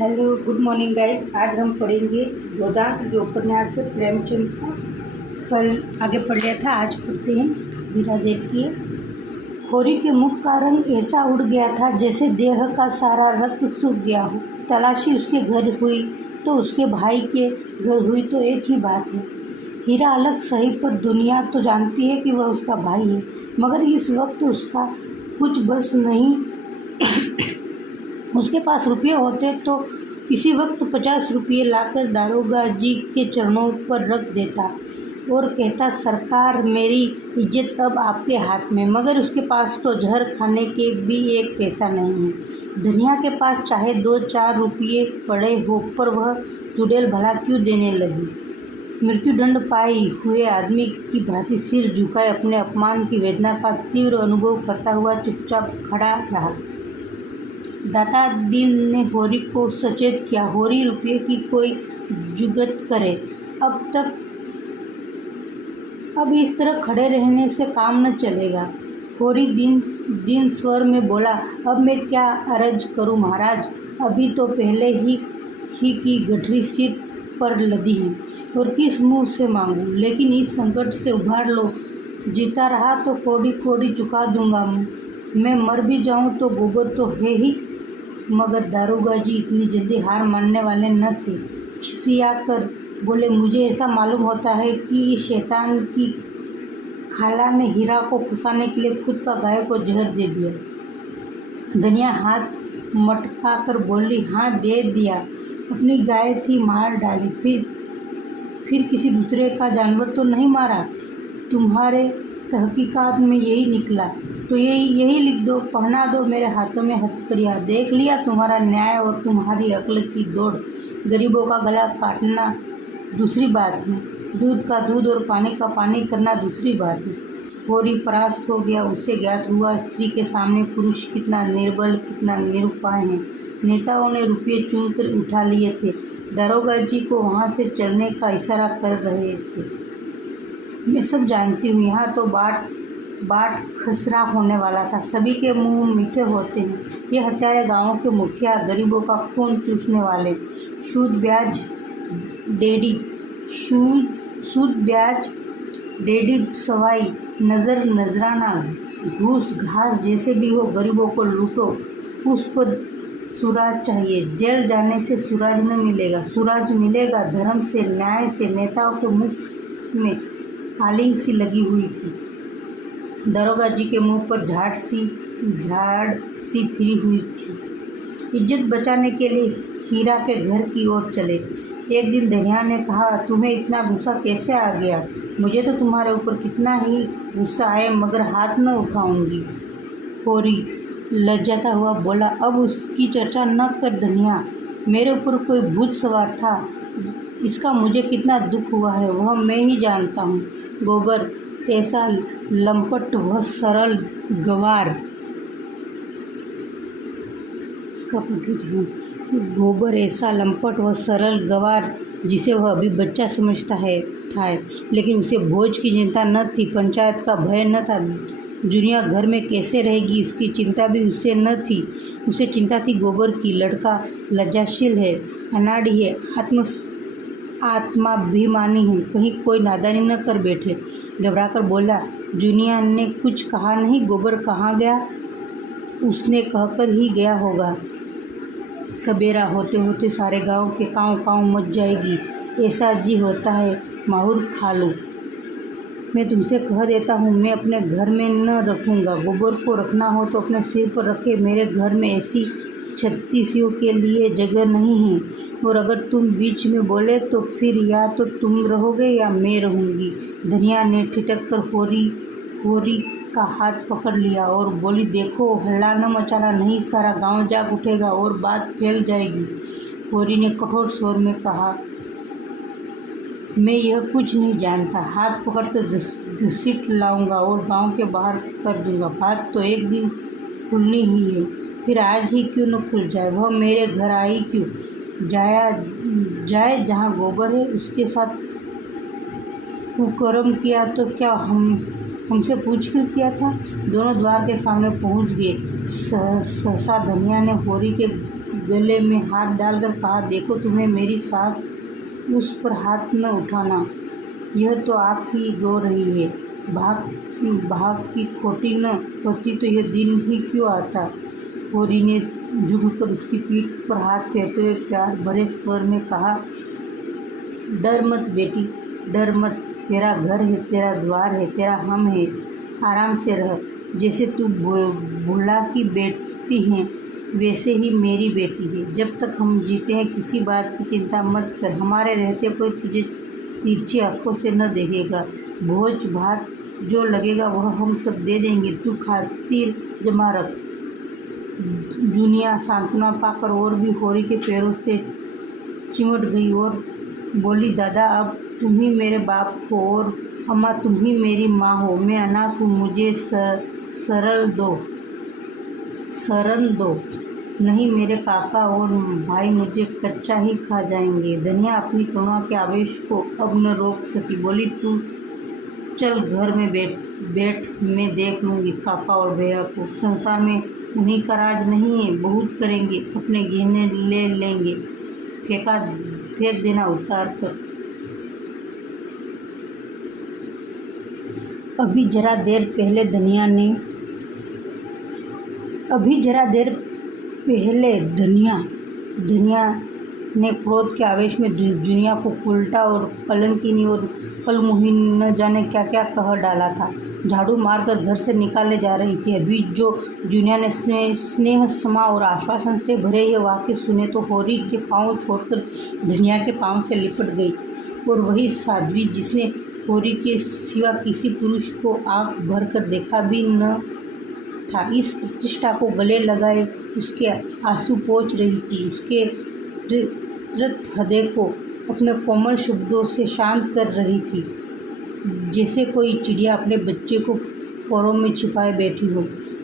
Hello good morning guys. आज हम पढ़ेंगे गोदान, जो उपन्यास है प्रेमचंद का। कल आगे पढ़ लिया था, आज पढ़ते हैं। बिना देर किए। होरी के मुख का रंग ऐसा उड़ गया था जैसे देह का सारा रक्त सूख गया हो। तलाशी उसके घर हुई तो उसके भाई के घर हुई तो एक ही बात है। हीरा अलग सही, पर दुनिया तो जानती है कि वह उसका भाई है। मगर इस वक्त उसका कुछ बस नहीं। उसके पास रुपये होते तो इसी वक्त 50 रुपये लाकर दारोगा जी के चरणों पर रख देता और कहता, सरकार मेरी इज्जत अब आपके हाथ में। मगर उसके पास तो जहर खाने के भी एक पैसा नहीं है। धनिया के पास चाहे 2-4 रुपये पड़े हो, पर वह चुड़ैल भला क्यों देने लगी। मृत्युदंड पाए हुए आदमी की भांति सिर झुकाए अपने अपमान की वेदना का तीव्र अनुभव करता हुआ चुपचाप खड़ा रहा। दाता दीन ने होरी को सचेत किया, होरी रुपये की कोई जुगत करे। अब इस तरह खड़े रहने से काम न चलेगा। होरी दिन स्वर में बोला, अब मैं क्या अर्ज करूं महाराज। अभी तो पहले ही की गठरी सिर पर लदी है और किस मुंह से मांगूं। लेकिन इस संकट से उभार लो। जीता रहा तो कोड़ी कोड़ी चुका दूंगा। मैं मर भी जाऊं तो गोबर तो है ही। मगर दारोगा जी इतनी जल्दी हार मानने वाले न थे। खिसिया कर बोले, मुझे ऐसा मालूम होता है कि इस शैतान की खाला ने हीरा को फंसाने के लिए खुद का गाय को जहर दे दिया। धनिया हाथ मटका कर बोली, हाँ दे दिया। अपनी गाय थी, मार डाली। फिर किसी दूसरे का जानवर तो नहीं मारा। तुम्हारे तहकीकात में यही निकला तो यही लिख दो, पहना दो मेरे हाथों में हथकड़ियाँ। देख लिया तुम्हारा न्याय और तुम्हारी अक्ल की दौड़। गरीबों का गला काटना दूसरी बात है, दूध का दूध और पानी का पानी करना दूसरी बात है। होरी परास्त हो गया। उसे ज्ञात हुआ स्त्री के सामने पुरुष कितना निर्बल, कितना निरुपाय है। नेताओं ने रुपये चुनकर उठा लिए थे। दारोगा जी को वहाँ से चलने का इशारा कर रहे थे। मैं सब जानती हूँ। यहाँ तो बाट खसरा होने वाला था। सभी के मुंह मीठे होते हैं। ये हत्यारे गांवों के मुखिया, गरीबों का खून चूसने वाले, सूद ब्याज डेढ़ी सवाई, नजराना, घूस घास जैसे भी हो, गरीबों को लूटो। उसको सुराज चाहिए। जेल जाने से सुराज न मिलेगा। सुराज मिलेगा धर्म से, न्याय से। नेताओं के मुख में कालिंग सी लगी हुई थी। दारोगा जी के मुंह पर झाड़ सी फिरी हुई थी। इज्जत बचाने के लिए हीरा के घर की ओर चले। एक दिन धनिया ने कहा, तुम्हें इतना गुस्सा कैसे आ गया। मुझे तो तुम्हारे ऊपर कितना ही गुस्सा आए, मगर हाथ न उठाऊंगी। होरी लज्जाता हुआ बोला, अब उसकी चर्चा न कर धनिया। मेरे ऊपर कोई भूत सवार था, इसका मुझे कितना दुख हुआ है वह मैं ही जानता हूँ। गोबर ऐसा लंपट व सरल गवार जिसे वह अभी बच्चा समझता था, लेकिन उसे भोज की चिंता न थी, पंचायत का भय न था। दुनिया घर में कैसे रहेगी इसकी चिंता भी उसे न थी। उसे चिंता थी गोबर की। लड़का लज्जाशील है, अनाड़ी है, आत्माभिमानी है, कहीं कोई नादानी न कर बैठे। घबराकर बोला, जुनिया ने कुछ कहा नहीं। गोबर कहाँ गया? उसने कहकर ही गया होगा। सवेरा होते होते सारे गांव के काँव मच जाएगी। ऐसा जी होता है माहुर खा लूँ। मैं तुमसे कह देता हूँ, मैं अपने घर में न रखूँगा। गोबर को रखना हो तो अपने सिर पर रखे। मेरे घर में ऐसी 36 के लिए जगह नहीं है। और अगर तुम बीच में बोले तो फिर या तो तुम रहोगे या मैं रहूँगी। धनिया ने ठिठक कर होरी का हाथ पकड़ लिया और बोली, देखो हल्ला न मचाना, नहीं सारा गांव जाग उठेगा और बात फैल जाएगी। होरी ने कठोर स्वर में कहा, मैं यह कुछ नहीं जानता। हाथ पकड़कर घसीट लाऊंगा और गांव के बाहर कर दूंगा। बात तो एक दिन खुलनी ही है, फिर आज ही क्यों न खुल जाए। वह मेरे घर आई क्यों जाए जहाँ गोबर है। उसके साथ कुकर्म किया तो क्या हमसे पूछकर किया था। दोनों द्वार के सामने पहुँच गए। सहसा धनिया ने होरी के गले में हाथ डालकर कहा, देखो तुम्हें मेरी सास, उस पर हाथ न उठाना, यह तो आप ही रो रही है। भाग की खोटी न होती तो यह दिन ही क्यों आता। होरी ने झुककर उसकी पीठ पर हाथ फेरते हुए प्यार भरे स्वर में कहा, डर मत बेटी, डर मत। तेरा घर है, तेरा द्वार है, तेरा हम है। आराम से रह। जैसे तू भोला की बेटी है, वैसे ही मेरी बेटी है। जब तक हम जीते हैं किसी बात की चिंता मत कर। हमारे रहते कोई तुझे तिरछी आंखों से न देखेगा। भोज भात जो लगेगा वह हम सब दे देंगे, तू खातिर जमा रख। जुनिया सांत्वना पाकर और भी होरी के पैरों से चिमट गई और बोली, दादा अब तुम ही मेरे बाप हो और अम्मा तुम ही मेरी माँ हो। मैं अनाथ हूँ, मुझे शरण दो। नहीं, मेरे काका और भाई मुझे कच्चा ही खा जाएंगे। धनिया अपनी करुणा के आवेश को अब न रोक सकी, बोली, तू चल घर में बैठ, मैं देख लूँगी काका और भैया को। संसार में उन्हीं का राज नहीं है, बहुत करेंगे, अपने गहने ले लेंगे, फेंक देना उतार कर। अभी जरा देर पहले धनिया ने क्रोध के आवेश में दुनिया को उल्टा और कलंकिनी और कलमुही न जाने क्या क्या कह डाला था। झाड़ू मारकर घर से निकाले जा रही थी। अभी जो दुनिया ने स्नेह क्षमा और आश्वासन से भरे ये वाक्य सुने तो होरी के पाँव छोड़कर धनिया के पाँव से लिपट गई। और वही साध्वी जिसने होरी के सिवा किसी पुरुष को आँख भर कर देखा भी न था, इस प्रतिष्ठा को गले लगाए उसके आंसू पोंछ रही थी, उसके हृदय को अपने कोमल शब्दों से शांत कर रही थी, जैसे कोई चिड़िया अपने बच्चे को पैरों में छिपाए बैठी हो।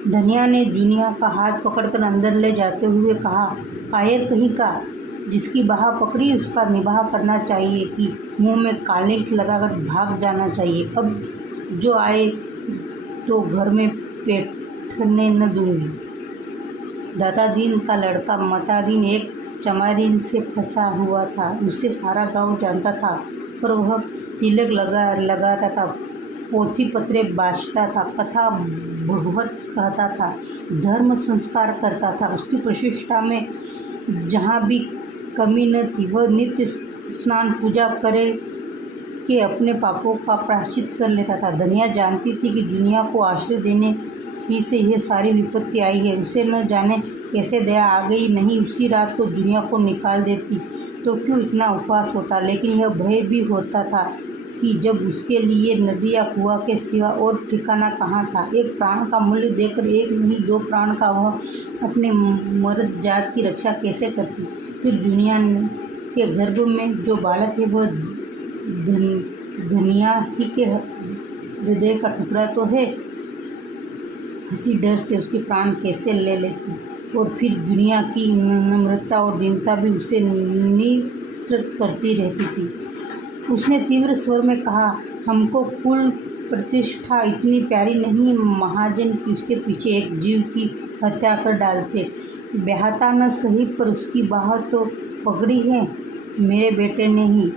धनिया ने जुनिया का हाथ पकड़कर अंदर ले जाते हुए कहा, कायर कहीं का, जिसकी बाह पकड़ी उसका निबाह करना चाहिए कि मुंह में काले लगाकर भाग जाना चाहिए। अब जो आए तो घर में बैठने न दूंगी। दादा दीन का लड़का मतादीन एक चमारिन से फंसा हुआ था, उसे सारा गांव जानता था, पर वह तिलक लगाता था, पोथी पत्रे बाँचता था, कथा भगवत कहता था, धर्म संस्कार करता था। उसकी प्रतिष्ठा में जहाँ भी कमी न थी। वह नित्य स्नान पूजा करे के अपने पापों का प्रायश्चित कर लेता था। धनिया जानती थी कि दुनिया को आश्रय देने ही से यह सारी विपत्ति आई है। उसे न जाने कैसे दया आ गई, नहीं उसी रात को दुनिया को निकाल देती तो क्यों इतना उपवास होता। लेकिन यह भय भी होता था कि जब उसके लिए नदी या कुआं के सिवा और ठिकाना कहाँ था। एक प्राण का मूल्य देकर, एक नहीं 2 प्राण का, वह अपने मर्द जात की रक्षा कैसे करती। फिर दुनिया के गर्भ में जो बालक है वह धनिया ही के हृदय का टुकड़ा तो है। हंसी डर से उसके प्राण कैसे ले लेती। और फिर दुनिया की नम्रता और दीनता भी उसे निस्तृत करती रहती थी। उसने तीव्र स्वर में कहा, हमको कुल प्रतिष्ठा इतनी प्यारी नहीं महाजन की उसके पीछे एक जीव की हत्या कर डालते। ब्याहता न सही पर उसकी बाह तो पकड़ी है, मेरे बेटे ने ही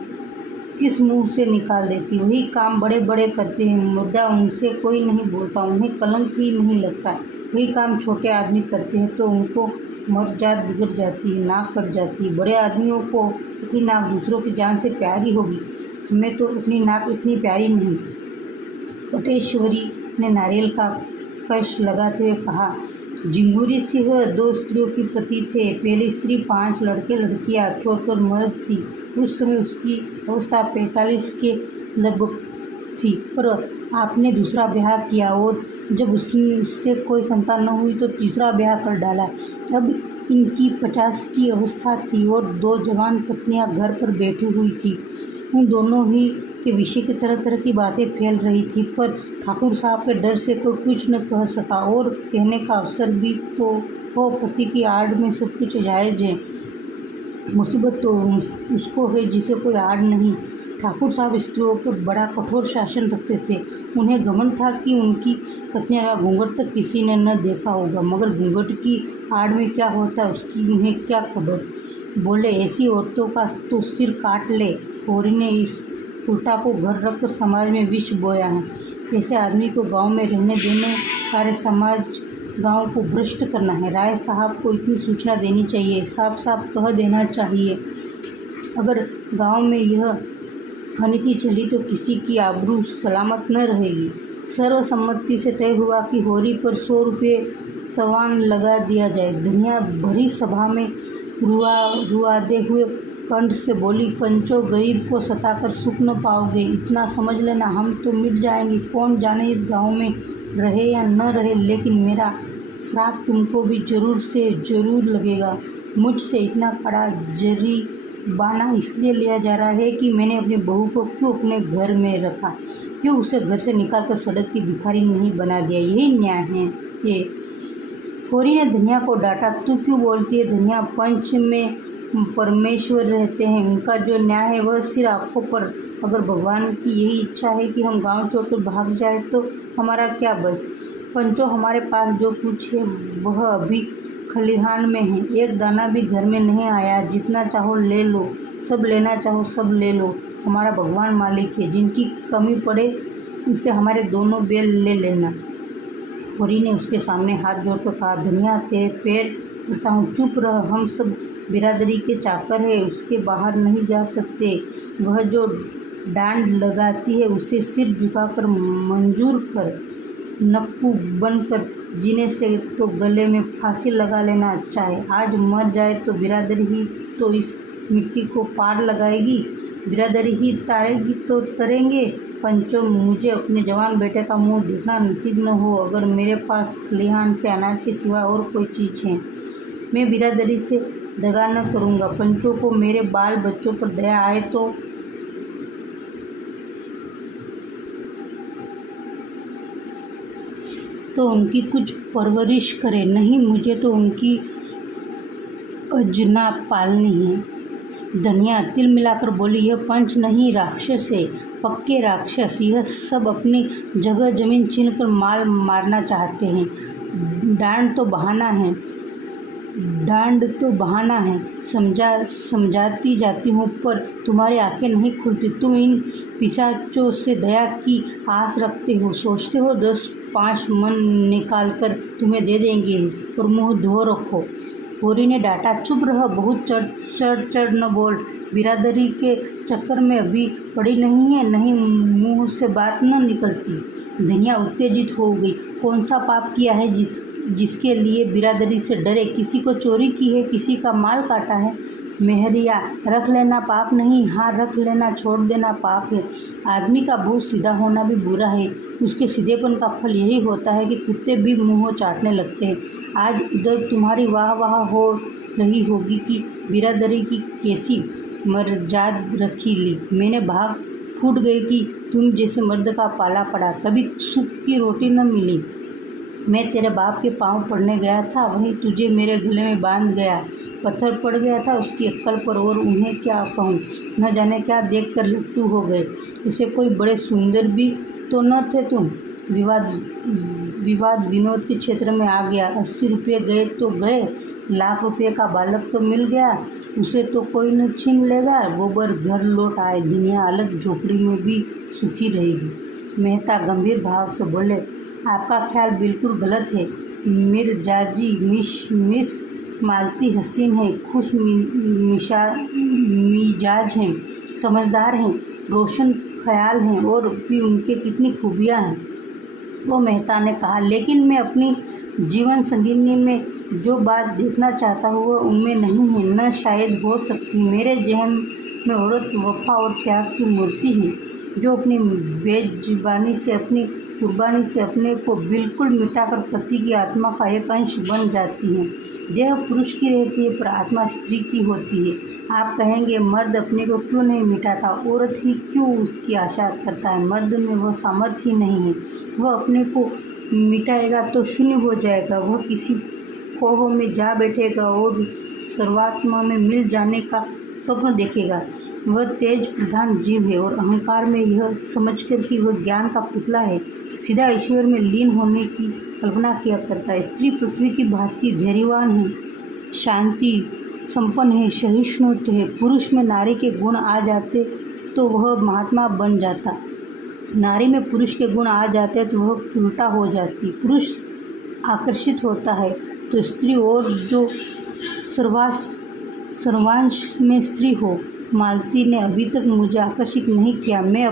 किस मुंह से निकाल देती। वही काम बड़े बड़े करते हैं, मुद्दा उनसे कोई नहीं बोलता, उन्हें कलंक ही नहीं लगता। वही काम छोटे आदमी करते हैं तो उनको मर्जात बिगड़ जाती है, नाक कट जाती है। बड़े आदमियों को अपनी नाक दूसरों की जान से प्यारी होगी, हमें तो अपनी नाक इतनी प्यारी नहीं। पटेश्वरी ने नारियल का कश लगाते हुए कहा, जिंगूरी सिंह 2 स्त्रियों की पति थे। पहली स्त्री 5 लड़के लड़कियां छोड़कर मर थी। उस समय उसकी अवस्था 45 के लगभग थी, पर आपने दूसरा ब्याह किया और जब उससे कोई संतान न हुई तो तीसरा ब्याह कर डाला। अब इनकी 50 की अवस्था थी और 2 जवान पत्नियां घर पर बैठी हुई थी। उन दोनों ही के विषय की तरह तरह की बातें फैल रही थी, पर ठाकुर साहब के डर से कोई कुछ न कह सका और कहने का अवसर भी तो हो। पति की आड़ में सब कुछ जायज़ है, मुसीबत तो उसको है जिसे कोई आड़ नहीं। ठाकुर साहब स्त्रियों पर बड़ा कठोर शासन रखते थे उन्हें घमंड था कि उनकी पत्नियों का घूंघट तक किसी ने न देखा होगा, मगर घूंघट की आड़ में क्या होता है उसकी उन्हें क्या खबर। बोले, ऐसी औरतों का तो सिर काट ले। होरी ने इस उल्टा को घर रखकर समाज में विष बोया है। कैसे आदमी को गांव में रहने देने, सारे समाज गांव को भ्रष्ट करना है। राय साहब को इतनी सूचना देनी चाहिए, साफ साफ कह देना चाहिए। अगर गांव में यह अनिति चली तो किसी की आबरू सलामत न रहेगी। सर्वसम्मति से तय हुआ कि होरी पर 100 रुपये तवान लगा दिया जाए। दुनिया भरी सभा में रुआदे हुए कंठ से बोली, पंचो, गरीब को सताकर सुख न पाओगे, इतना समझ लेना, हम तो मिट जाएंगे। कौन जाने इस गांव में रहे या न रहे, लेकिन मेरा श्राप तुमको भी जरूर से जरूर लगेगा। मुझसे इतना कड़ा जरीबाना इसलिए लिया जा रहा है कि मैंने अपनी बहू को क्यों अपने घर में रखा, क्यों उसे घर से निकालकर सड़क की भिखारी नहीं बना दिया। यही न्याय है ये। होरी ने धनिया को डांटा, तू क्यों बोलती है? धनिया, पंच में परमेश्वर रहते हैं, उनका जो न्याय है वह सिर आँखों पर। अगर भगवान की यही इच्छा है कि हम गांव छोड़कर भाग जाए तो हमारा क्या बस। पंचो, हमारे पास जो कुछ है वह अभी खलिहान में है, एक दाना भी घर में नहीं आया। जितना चाहो ले लो, सब लेना चाहो सब ले लो, हमारा भगवान मालिक है। जिनकी कमी पड़े उसे हमारे दोनों बैल ले लेना। होरी ने उसके सामने हाथ जोड़कर कहा, धनिया, तेरे पैर पड़ता हूँ, चुप रह। हम सब बिरादरी के चाकर है, उसके बाहर नहीं जा सकते। वह जो डांड लगाती है उसे सिर झुकाकर मंजूर कर। नक्कू बनकर जीने से तो गले में फांसी लगा लेना अच्छा है। आज मर जाए तो बिरादरी ही तो इस मिट्टी को पार लगाएगी, बिरादरी ही तारेगी तो तरेंगे। पंचो, मुझे अपने जवान बेटे का मुंह देखना नसीब न हो। अगर मेरे पास खलिहान से अनाज के सिवा और कोई चीज़ है, मैं बिरादरी से दगा न करूँगा। पंचों को मेरे बाल बच्चों पर दया आए तो उनकी कुछ परवरिश करे, नहीं मुझे तो उनकी अजना पालनी है। धनिया तिल मिलाकर बोली, यह पंच नहीं, राक्षस है, पक्के राक्षस। यह सब अपनी जगह जमीन छीनकर माल मारना चाहते हैं। डांड तो बहाना है। समझाती जाती हूँ पर तुम्हारी आंखें नहीं खुलती। तुम इन पिशाचों से दया की आस रखते हो, सोचते हो 10-5 मन निकाल कर तुम्हें दे देंगे और मुंह धो रखो। होरी ने डांटा, चुप रह, बहुत चढ़ न बोल। बिरादरी के चक्कर में अभी पड़ी नहीं है, नहीं मुंह से बात न निकलती। धनिया उत्तेजित हो गई। कौन सा पाप किया है जिसके लिए बिरादरी से डरे? किसी को चोरी की है, किसी का माल काटा है? मेहरिया, रख लेना पाप नहीं, हाँ रख लेना, छोड़ देना पाप है। आदमी का बहुत सीधा होना भी बुरा है, उसके सीधेपन का फल यही होता है कि कुत्ते भी मुँह चाटने लगते हैं। आज इधर तुम्हारी वाह वाह हो रही होगी कि बिरादरी की कैसी मर्जाद रखी ली। मैंने भाग फूट गई कि तुम जैसे मर्द का पाला पड़ा, कभी सुख की रोटी न मिली। मैं तेरे बाप के पाँव पड़ने गया था, वहीं तुझे मेरे गले में बांध गया, पत्थर पड़ गया था उसकी अक्ल पर। और उन्हें क्या कहूँ, न जाने क्या देख कर लट्टू हो गए। इसे कोई बड़े सुंदर भी तो न थे तुम। विवाद विनोद के क्षेत्र में आ गया। 80 रुपये गए तो गए, लाख रुपये का बालक तो मिल गया, उसे तो कोई न छीन लेगा। गोबर घर लौट आए, दुनिया अलग झोपड़ी में भी सुखी रहेगी। मेहता गंभीर भाव से बोले, आपका ख्याल बिल्कुल गलत है। मिर्जाजी मिस मालती हसीन है, खुश मिजाज हैं, समझदार हैं, रोशन ख्याल हैं, और भी उनके कितनी खूबियाँ हैं। वो मेहता ने कहा, लेकिन मैं अपनी जीवन संगिनी में जो बात देखना चाहता हूँ वह उनमें नहीं है, न शायद हो सकती। मेरे जहन में औरत वफा और त्याग की मूर्ति है, जो अपनी बेज़ुबानी से, अपनी कुर्बानी से अपने को बिल्कुल मिटाकर पति की आत्मा का एक अंश बन जाती है। देह पुरुष की रहती है पर आत्मा स्त्री की होती है। आप कहेंगे, मर्द अपने को क्यों नहीं मिटाता, औरत ही क्यों उसकी आशा करता है? मर्द में वह सामर्थ्य ही नहीं है। वह अपने को मिटाएगा तो शून्य हो जाएगा, वह किसी खोह में जा बैठेगा और सर्वात्मा में मिल जाने का स्वप्न देखेगा। वह तेज प्रधान जीव है और अहंकार में यह समझकर कि वह ज्ञान का पुतला है, सीधा ईश्वर में लीन होने की कल्पना किया करता है। स्त्री पृथ्वी की भांति धैर्यवान है, शांति संपन्न है, सहिष्णु है। पुरुष में नारी के गुण आ जाते तो वह महात्मा बन जाता, नारी में पुरुष के गुण आ जाते तो वह उल्टा हो जाती। पुरुष आकर्षित होता है तो स्त्री, और जो सर्वांश में स्त्री हो। मालती ने अभी तक मुझे आकर्षित नहीं किया। मैं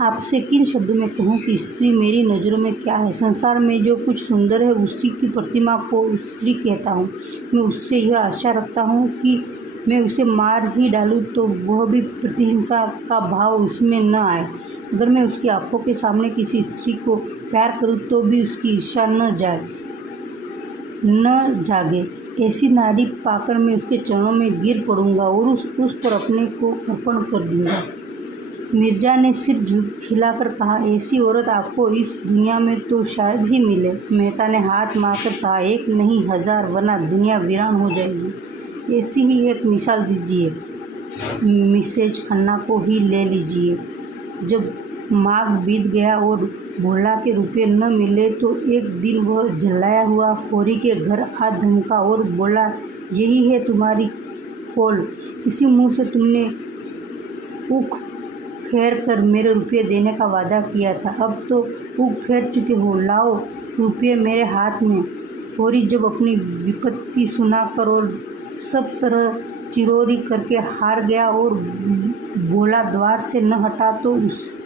आपसे किन शब्दों में कहूँ कि स्त्री मेरी नज़रों में क्या है। संसार में जो कुछ सुंदर है उसी की प्रतिमा को स्त्री कहता हूँ। मैं उससे यह आशा रखता हूँ कि मैं उसे मार ही डालूँ तो वह भी प्रतिहिंसा का भाव उसमें न आए। अगर मैं उसकी आंखों के सामने किसी स्त्री को प्यार करूँ तो भी उसकी ईर्ष्या न जागे। ऐसी नारी पाकर मैं उसके चरणों में गिर पड़ूंगा और उस पर अपने को अर्पण कर दूंगा। मिर्जा ने सिर हिलाकर कहा, ऐसी औरत आपको इस दुनिया में तो शायद ही मिले। मेहता ने हाथ मारकर कहा, एक नहीं 1000, वरना दुनिया वीरान हो जाएगी। ऐसी ही एक मिसाल दीजिए, मिसेज खन्ना को ही ले लीजिए। जब माघ बीत गया और भोला के रुपये न मिले तो एक दिन वह झल्लाया हुआ होरी के घर आ धमका और बोला, यही है तुम्हारी कौल। इसी मुँह से तुमने उख फेर कर मेरे रुपये देने का वादा किया था। अब तो उख फेर चुके हो, लाओ रुपये मेरे हाथ में। होरी जब अपनी विपत्ति सुनाकर और सब तरह चिरोरी करके हार गया और भोला द्वार से न हटा तो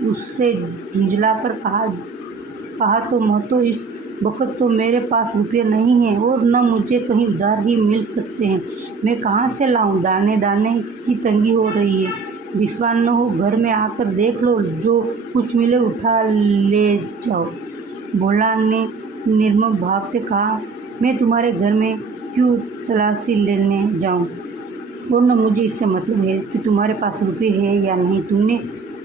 उससे झुंझलाकर कहा तो महतो, इस वक्त तो मेरे पास रुपये नहीं हैं और न मुझे कहीं उधार ही मिल सकते हैं। मैं कहाँ से लाऊं? दाने दाने की तंगी हो रही है। विश्वास न हो घर में आकर देख लो, जो कुछ मिले उठा ले जाओ। भोला ने निर्मम भाव से कहा, मैं तुम्हारे घर में क्यों तलाशी लेने जाऊं? और न मुझे इससे मतलब है कि तुम्हारे पास रुपये है या नहीं। तुमने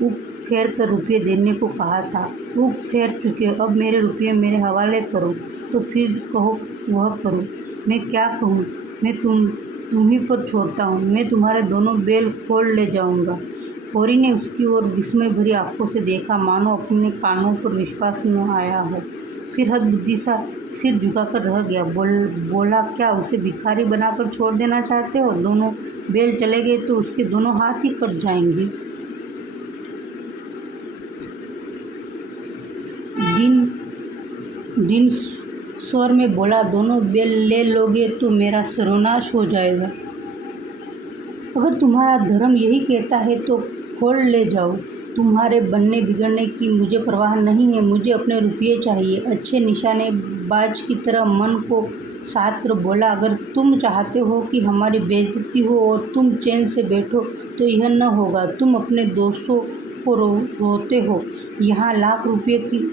उख फेर कर रुपये देने को कहा था, उख फेर चुके हो। अब मेरे रुपये मेरे हवाले करो। तो फिर कहो वह करो। मैं क्या कहूँ? मैं तुम ही पर छोड़ता हूँ। मैं तुम्हारे दोनों बेल खोल ले जाऊँगा। होरी ने उसकी ओर विस्मय भरी आंखों से देखा, मानो अपने कानों पर विश्वास न आया हो। फिर हदबुद्धि सा सिर झुकाकर रह गया। बोला, क्या उसे भिखारी बनाकर छोड़ देना चाहते हो? दोनों बेल चले गए तो उसके दोनों हाथ ही कट जाएंगे। दिन स्वर में बोला, दोनों बेल ले लोगे तो मेरा सर्वनाश हो जाएगा। अगर तुम्हारा धर्म यही कहता है तो खोल ले जाओ। तुम्हारे बनने बिगड़ने की मुझे परवाह नहीं है। मुझे अपने रुपये चाहिए। अच्छे निशानेबाज की तरह मन को साध कर बोला, अगर तुम चाहते हो कि हमारी बेइज्जती हो और तुम चैन से बैठो तो यह न होगा। तुम अपने दोस्तों को रोते हो। यहाँ लाख रुपये की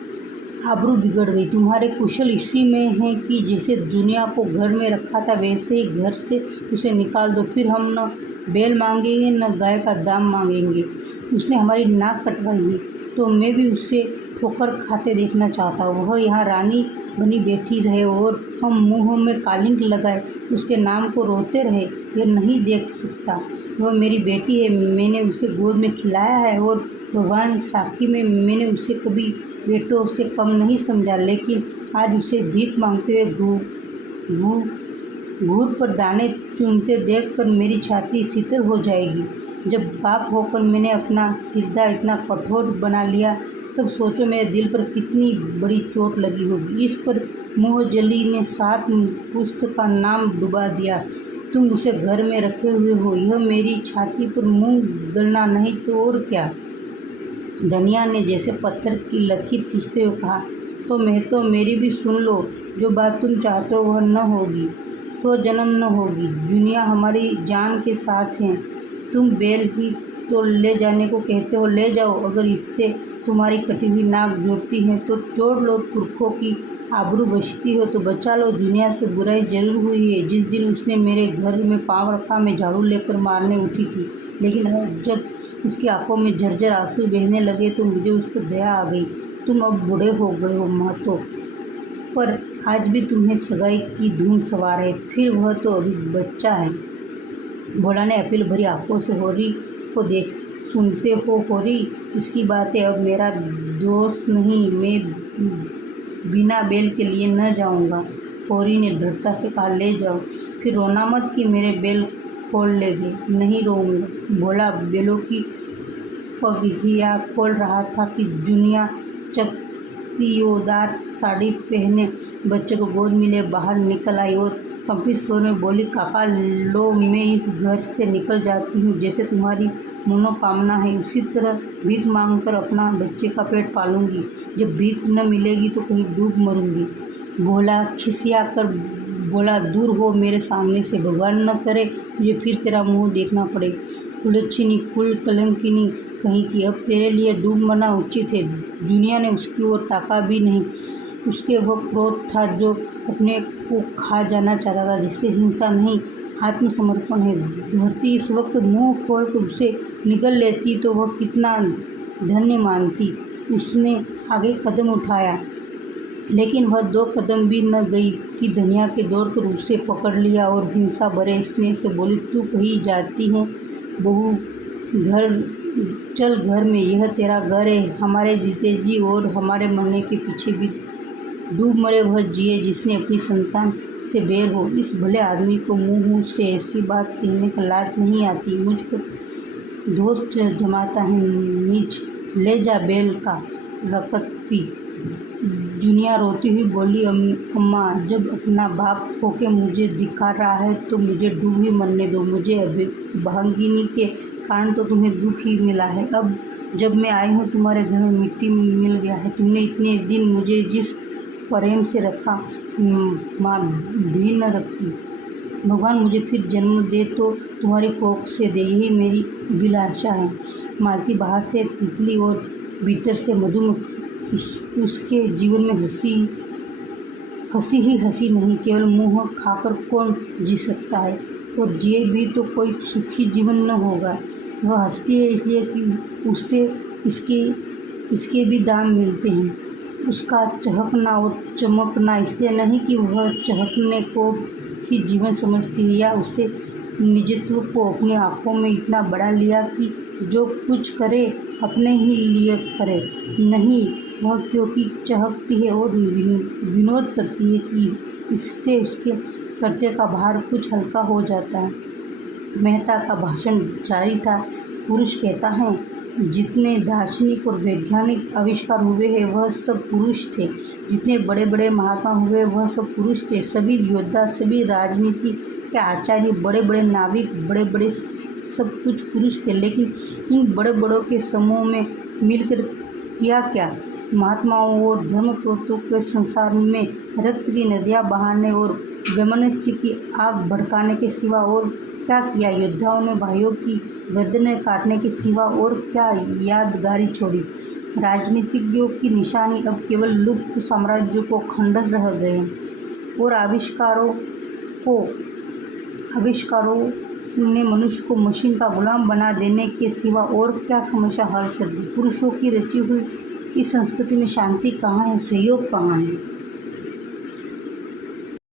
आबरू बिगड़ गई। तुम्हारे कुशल इसी में है कि जैसे दुनिया को घर में रखा था वैसे ही घर से उसे निकाल दो। फिर हम न बैल मांगेंगे न गाय का दाम मांगेंगे। उसने हमारी नाक कटवाई है तो मैं भी उसे ठोकर खाते देखना चाहता हूँ। वह यहाँ रानी बनी बैठी रहे और हम मुँह में कालिंक लगाए उसके नाम को रोते रहे, यह नहीं देख सकता। वह मेरी बेटी है। मैंने उसे गोद में खिलाया है और भगवान साखी में मैंने उसे कभी बेटों से कम नहीं समझा। लेकिन आज उसे भीख मांगते हुए घूर पर दाने चुनते देखकर मेरी छाती शीतल हो जाएगी। जब बाप होकर मैंने अपना हृदय इतना कठोर बना लिया तब सोचो मेरे दिल पर कितनी बड़ी चोट लगी होगी। इस पर मोहजली ने 7 पुस्त का नाम डुबा दिया। तुम उसे घर में रखे हुए हो। यह मेरी छाती पर मूंग दलना नहीं तो और क्या? धनिया ने जैसे पत्थर की लकीर खींचते हुए कहा, तो मैं तो मेरी भी सुन लो। जो बात तुम चाहते हो वह न होगी, 100 जन्म न होगी। दुनिया हमारी जान के साथ है। तुम बेल ही तो ले जाने को कहते हो, ले जाओ। अगर इससे तुम्हारी कटी हुई नाक जोड़ती है तो जोड़ लो। पुरखों की आबरू बचती हो तो बचा लो। दुनिया से बुराई जरूर हुई है। जिस दिन उसने मेरे घर में पाँव रखा मैं झाड़ू लेकर मारने उठी थी, लेकिन जब उसकी आंखों में झरझर आंसू बहने लगे तो मुझे उस पर दया आ गई। तुम अब बूढ़े हो गए हो महतो, पर आज भी तुम्हें सगाई की धुन सवार है। फिर वह तो अभी बच्चा है। भोला ने अपील भरी आंखों से होरी को देख। सुनते हो होरी, इसकी बातें अब मेरा दोस्त नहीं, मैं बिना बैल के लिए न जाऊंगा। होरी ने दृढ़ता से कहा, ले जाओ, फिर रोना मत कि मेरे बैल खोल लेंगे। नहीं रोऊंगा। भोला बैलों की पगहिया खोल रहा था कि जुनिया चकतियोदार साड़ी पहने बच्चे को गोद में ले बाहर निकल आई और कंपित स्वर में बोली, काका लो, मैं इस घर से निकल जाती हूँ। जैसे तुम्हारी मनोकामना है उसी तरह भीख मांगकर अपना बच्चे का पेट पालूंगी। जब भीख न मिलेगी तो कहीं डूब मरूंगी। भोला खिसिया कर बोला, दूर हो मेरे सामने से, भगवान न करे मुझे फिर तेरा मुंह देखना पड़े। कुलच्छिनी, कुल कलंकिनी कहीं की, अब तेरे लिए डूब मरना उचित है। जुनिया ने उसकी ओर ताका भी नहीं। उसके वह क्रोध था जो अपने को खा जाना चाहता था, जिससे हिंसा नहीं आत्मसमर्पण है। धरती इस वक्त मुंह खोलकर उसे निगल लेती तो वह कितना धन्य मानती। उसने आगे कदम उठाया, लेकिन वह 2 कदम भी न गई कि धनिया के दौड़कर उसे पकड़ लिया और हिंसा भरे स्नेह से बोली, तू कहीं जाती है बहू? घर चल, घर में, यह तेरा घर है। हमारे जीते जी और हमारे मरने के पीछे भी डूब मरे वह जिए जिसने अपनी संतान से बेर हो। इस भले आदमी को मुंह से ऐसी बात कहने का लाज नहीं आती। मुझको दोस्त जमाता है नीच। ले जा बैल का रकत पी। जुनिया रोती हुई बोली, अम्मा जब अपना बाप होके मुझे दिखा रहा है तो मुझे डूब ही मरने दो। मुझे अभागिनी के कारण तो तुम्हें दुख ही मिला है। अब जब मैं आई हूँ तुम्हारे घर में मिट्टी मिल गया है। तुमने इतने दिन मुझे जिस प्रेम से रखा, माँ भी न रखती। भगवान मुझे फिर जन्म दे तो तुम्हारी कोख से दे, यही मेरी अभिलाषा है। मालती बाहर से तितली और भीतर से मधुमक्खी। उसके जीवन में हंसी ही हंसी नहीं, केवल मुँह खाकर कौन जी सकता है, और जिए भी तो कोई सुखी जीवन न होगा। वह हंसती है इसलिए कि उसे इसके भी दाम मिलते हैं। उसका चहकना और चमकना इसलिए नहीं कि वह चहकने को ही जीवन समझती है, या उसे निजत्व को अपनी आँखों में इतना बड़ा लिया कि जो कुछ करे अपने ही लिए करे। नहीं, वह क्योंकि चहकती है और विनोद करती है कि इससे उसके कर्तव्य का भार कुछ हल्का हो जाता है। मेहता का भाषण जारी था। पुरुष कहता है, जितने दार्शनिक और वैज्ञानिक आविष्कार हुए हैं वह सब पुरुष थे। जितने बड़े बड़े महात्मा हुए वह सब पुरुष थे। सभी योद्धा, सभी राजनीति के आचार्य, बड़े बड़े नाविक, बड़े बड़े सब कुछ पुरुष थे। लेकिन इन बड़े बड़ों के समूह में मिलकर किया क्या? महात्माओं और धर्मप्रोक्तों के संसार में रक्त की नदियाँ बहाने और वैमनस्य की आग भड़काने के सिवा और क्या किया? योद्धाओं ने भाइयों की गर्दनें काटने के सिवा और क्या यादगारी छोड़ी? राजनीतिज्ञों की निशानी अब केवल लुप्त साम्राज्यों को खंडर रह गए, और आविष्कारों ने मनुष्य को मशीन का गुलाम बना देने के सिवा और क्या समस्या हल कर दी? पुरुषों की रची हुई इस संस्कृति में शांति कहाँ है? सहयोग कहाँ है?